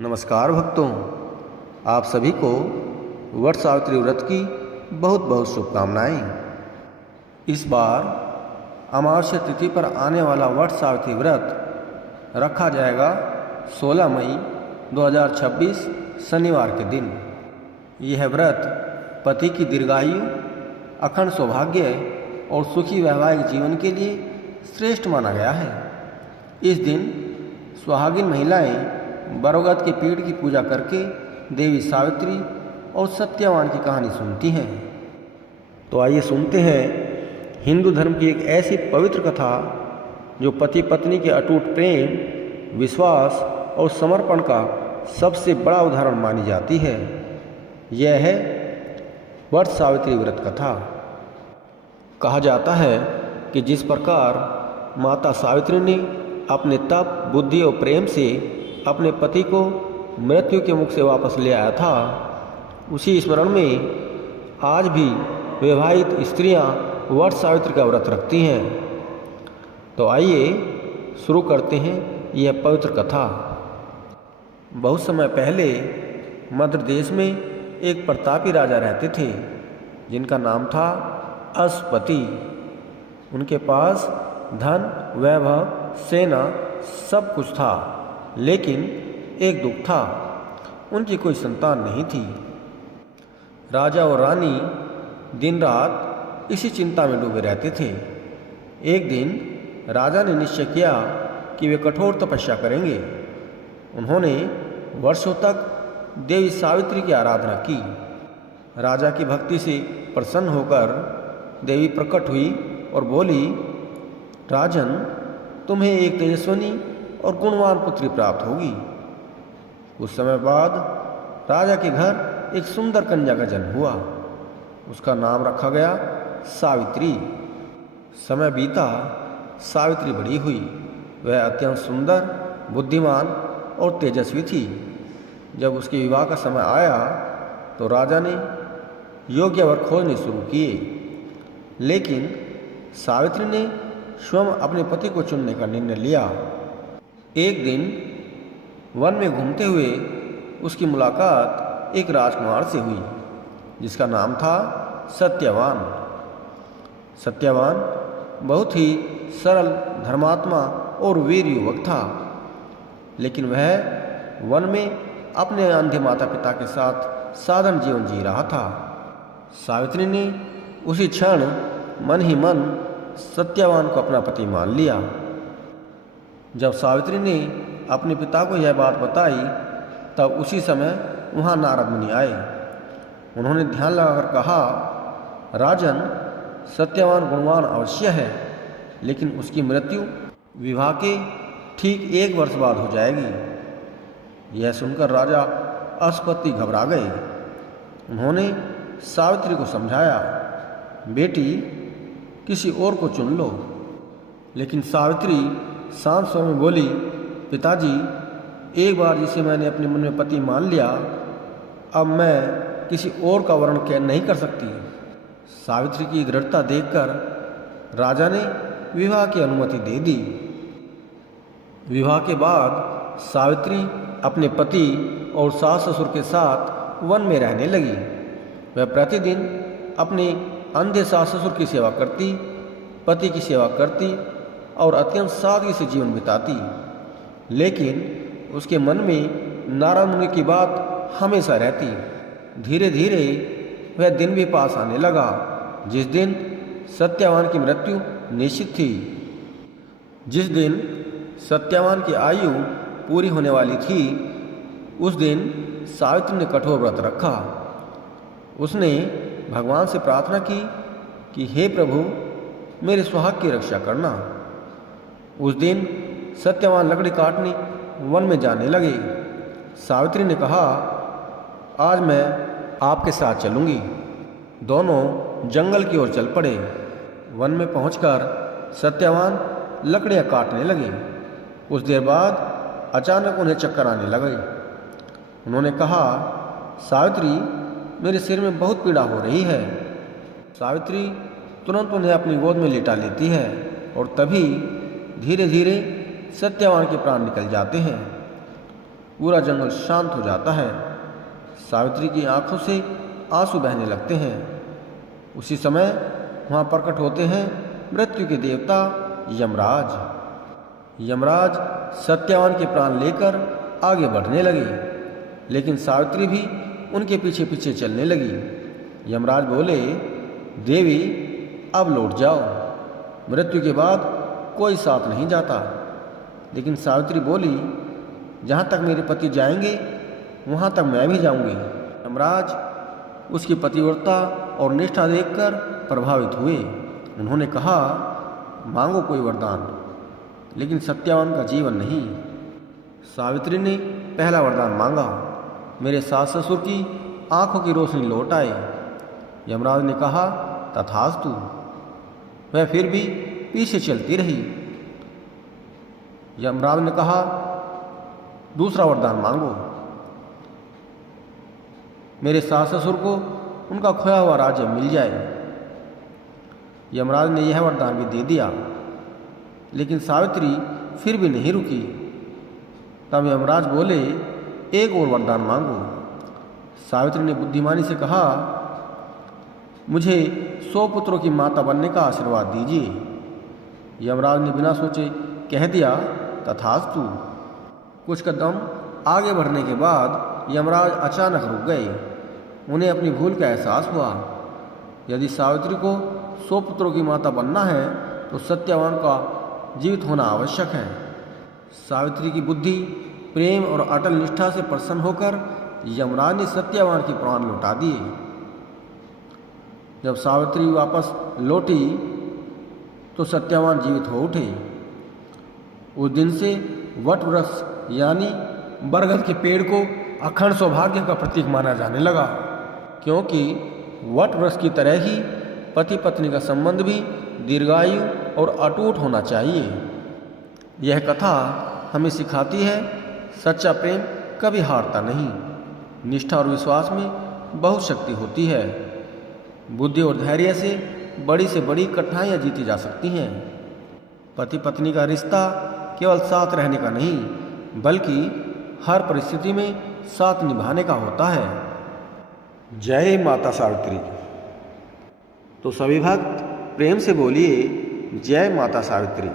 नमस्कार भक्तों, आप सभी को वट सावित्री व्रत की बहुत बहुत शुभकामनाएं। इस बार अमावस्या तिथि पर आने वाला वट सावित्री व्रत रखा जाएगा 16 मई 2026 शनिवार के दिन। यह व्रत पति की दीर्घायु, अखंड सौभाग्य और सुखी वैवाहिक जीवन के लिए श्रेष्ठ माना गया है। इस दिन सुहागिन महिलाएं बरगद के पेड़ की पूजा करके देवी सावित्री और सत्यवान की कहानी सुनती हैं। तो आइए सुनते हैं हिंदू धर्म की एक ऐसी पवित्र कथा जो पति पत्नी के अटूट प्रेम, विश्वास और समर्पण का सबसे बड़ा उदाहरण मानी जाती है। यह है वट सावित्री व्रत कथा। कहा जाता है कि जिस प्रकार माता सावित्री ने अपने तप, बुद्धि और प्रेम से अपने पति को मृत्यु के मुख से वापस ले आया था, उसी स्मरण में आज भी विवाहित स्त्रियां वट सावित्री का व्रत रखती हैं। तो आइए शुरू करते हैं यह पवित्र कथा। बहुत समय पहले मध्य देश में एक प्रतापी राजा रहते थे जिनका नाम था अश्वपति। उनके पास धन, वैभव, सेना सब कुछ था, लेकिन एक दुख था, उनकी कोई संतान नहीं थी। राजा और रानी दिन रात इसी चिंता में डूबे रहते थे। एक दिन राजा ने निश्चय किया कि वे कठोर तपस्या करेंगे। उन्होंने वर्षों तक देवी सावित्री की आराधना की। राजा की भक्ति से प्रसन्न होकर देवी प्रकट हुई और बोली, राजन, तुम्हें एक तेजस्विनी और गुणवान पुत्री प्राप्त होगी। कुछ समय बाद राजा के घर एक सुंदर कन्या का जन्म हुआ। उसका नाम रखा गया सावित्री। समय बीता, सावित्री बड़ी हुई। वह अत्यंत सुंदर, बुद्धिमान और तेजस्वी थी। जब उसके विवाह का समय आया तो राजा ने योग्य वर खोजने शुरू किए, लेकिन सावित्री ने स्वयं अपने पति को चुनने का निर्णय लिया। एक दिन वन में घूमते हुए उसकी मुलाकात एक राजकुमार से हुई जिसका नाम था सत्यवान। सत्यवान बहुत ही सरल, धर्मात्मा और वीर युवक था, लेकिन वह वन में अपने अंधे माता पिता के साथ साधारण जीवन जी रहा था। सावित्री ने उसी क्षण मन ही मन सत्यवान को अपना पति मान लिया। जब सावित्री ने अपने पिता को यह बात बताई तब उसी समय वहाँ नारद मुनि आए। उन्होंने ध्यान लगाकर कहा, राजन, सत्यवान गुणवान अवश्य है, लेकिन उसकी मृत्यु विवाह के ठीक 1 वर्ष बाद हो जाएगी। यह सुनकर राजा अश्वपति घबरा गए। उन्होंने सावित्री को समझाया, बेटी, किसी और को चुन लो। लेकिन सावित्री शांत स्वर में बोली, पिताजी, एक बार जिसे मैंने अपने मन में पति मान लिया, अब मैं किसी और का वर्ण नहीं कर सकती। सावित्री की दृढ़ता देखकर राजा ने विवाह की अनुमति दे दी। विवाह के बाद सावित्री अपने पति और सास ससुर के साथ वन में रहने लगी। वह प्रतिदिन अपने अंधे सास ससुर की सेवा करती, पति की सेवा करती और अत्यंत सादगी से जीवन बिताती। लेकिन उसके मन में नारद मुनि की बात हमेशा रहती। धीरे धीरे वह दिन भी पास आने लगा जिस दिन सत्यवान की मृत्यु निश्चित थी। जिस दिन सत्यवान की आयु पूरी होने वाली थी, उस दिन सावित्री ने कठोर व्रत रखा। उसने भगवान से प्रार्थना की कि हे प्रभु, मेरे सुहाग की रक्षा करना। उस दिन सत्यवान लकड़ी काटने वन में जाने लगे। सावित्री ने कहा, आज मैं आपके साथ चलूंगी। दोनों जंगल की ओर चल पड़े। वन में पहुंचकर सत्यवान लकड़ियां काटने लगे। कुछ देर बाद अचानक उन्हें चक्कर आने लगे। उन्होंने कहा, सावित्री, मेरे सिर में बहुत पीड़ा हो रही है। सावित्री तुरंत उन्हें अपनी गोद में लिटा लेती है और तभी धीरे धीरे सत्यवान के प्राण निकल जाते हैं। पूरा जंगल शांत हो जाता है। सावित्री की आंखों से आंसू बहने लगते हैं। उसी समय वहाँ प्रकट होते हैं मृत्यु के देवता यमराज। यमराज सत्यवान के प्राण लेकर आगे बढ़ने लगे, लेकिन सावित्री भी उनके पीछे पीछे चलने लगी। यमराज बोले, देवी अब लौट जाओ, मृत्यु के बाद कोई साथ नहीं जाता। लेकिन सावित्री बोली, जहाँ तक मेरे पति जाएंगे वहाँ तक मैं भी जाऊंगी। यमराज उसकी पतिव्रता और निष्ठा देखकर प्रभावित हुए। उन्होंने कहा, मांगो कोई वरदान, लेकिन सत्यवान का जीवन नहीं। सावित्री ने पहला वरदान मांगा, मेरे सास ससुर की आंखों की रोशनी लौट आए। यमराज ने कहा, तथास्तु। वह फिर भी पीछे चलती रही। यमराज ने कहा, दूसरा वरदान मांगो, मेरे सास ससुर को उनका खोया हुआ राज्य मिल जाए। यमराज ने यह वरदान भी दे दिया, लेकिन सावित्री फिर भी नहीं रुकी। तब यमराज बोले, एक और वरदान मांगो। सावित्री ने बुद्धिमानी से कहा, मुझे 100 पुत्रों की माता बनने का आशीर्वाद दीजिए। यमराज ने बिना सोचे कह दिया, तथास्तु। कुछ कदम आगे बढ़ने के बाद यमराज अचानक रुक गए। उन्हें अपनी भूल का एहसास हुआ। यदि सावित्री को 100 पुत्रों की माता बनना है तो सत्यवान का जीवित होना आवश्यक है। सावित्री की बुद्धि, प्रेम और अटल निष्ठा से प्रसन्न होकर यमराज ने सत्यवान के प्राण लौटा दिए। जब सावित्री वापस लौटी तो सत्यवान जीवित हो उठे। उस दिन से वट वृक्ष यानी बरगद के पेड़ को अखंड सौभाग्य का प्रतीक माना जाने लगा, क्योंकि वट वृक्ष की तरह ही पति पत्नी का संबंध भी दीर्घायु और अटूट होना चाहिए। यह कथा हमें सिखाती है, सच्चा प्रेम कभी हारता नहीं। निष्ठा और विश्वास में बहुत शक्ति होती है। बुद्धि और धैर्य से बड़ी कठिनाइयाँ जीती जा सकती हैं। पति पत्नी का रिश्ता केवल साथ रहने का नहीं, बल्कि हर परिस्थिति में साथ निभाने का होता है। जय माता सावित्री। तो सभी भक्त प्रेम से बोलिए, जय माता सावित्री।